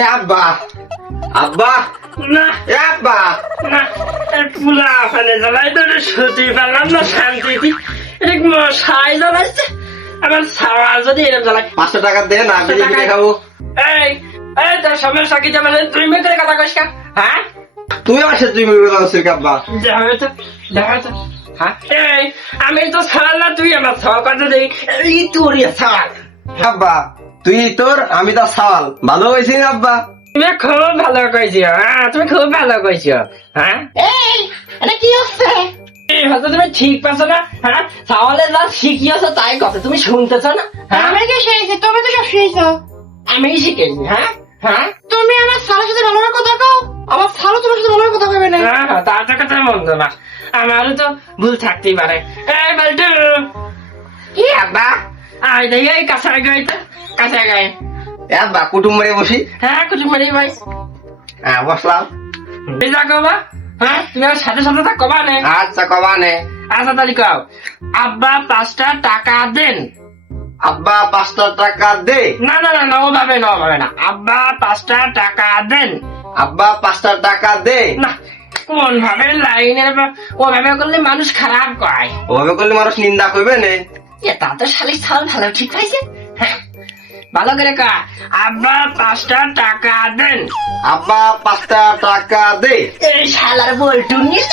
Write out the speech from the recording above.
এ আব্বা আব্বা না এ আব্বা না পুরা ফেলে জ্বালাই তো সত্যি পেলাম না শান্তি এটা মশাই জ্বালাইছে আমার ছাওয়া যদি এরকম জ্বালাই 500 টাকা দে না বিড়ি কিনে খাবো। এই এই তোর সমস্যা কি যাবে তুই মেয়ে করে কথা কইস হ্যাঁ তুই আমার সাথে তুই মিলে যাচ্ছিস আব্বা। যাবে তো হ্যাঁ এই আমি তো ছাড় না তুই আমার ছাওয়া কথা দেই এই তোর ছাড় আব্বা তুই তোর আমি তো সাওয়াল ভালো হয়েছিস আব্বা। তুমি খুব ভালো কইছো হ্যাঁ তুমি খুব ভালো কইছো হ্যাঁ এই এটা কি হচ্ছে? এই হয়তো তুমি ঠিক পাচ্ছ না হ্যাঁ ছাওয়ালে যা শিখিয়েছো তাই কথা তুমি শুনতেছো না হ্যাঁ আমি কি শিখেছি? তুমি তো সব শিখেছো। আমি শিখেছি হ্যাঁ হ্যাঁ তুমি আমার সালের সাথে ভালো কথা কও, আমার সালও তোমার সাথে ভালো কথা কইবে না। হ্যাঁ তার তো কথা মন্দ না আমারও তো ভুল থাকতেই পারে এই বলটু কি আব্বা? আয় দেখি এই কাঁচা গায়ে তো কাঁচা গায়ে এ আব্বা কুটুম মারে বসি। হ্যাঁ কুটুম বাড়ি ভাই হ্যাঁ বসলাম। যা কবা হ্যাঁ তুমি আমার সাথে সাথে তা কবা নে আচ্ছা কমানে। আচ্ছা তাহলে কও আব্বা 5টা টাকা দেন আব্বা 500 টাকা দে। না না না না ওভাবে না আব্বা 5টা টাকা দেন আব্বা 500 টাকা দে। না কোন ভাবে লাইনের ওভাবে করলে মানুষ খারাপ কয় ওভাবে করলে মানুষ নিন্দা করবে না। তা তো শালিক ছাল ভালো ঠিক পাইছে হ্যাঁ ভালো করে কা আব্বা 5টা টাকা দেন আব্বা 500 টাকা দে। এই শালার বলটু নিয়ে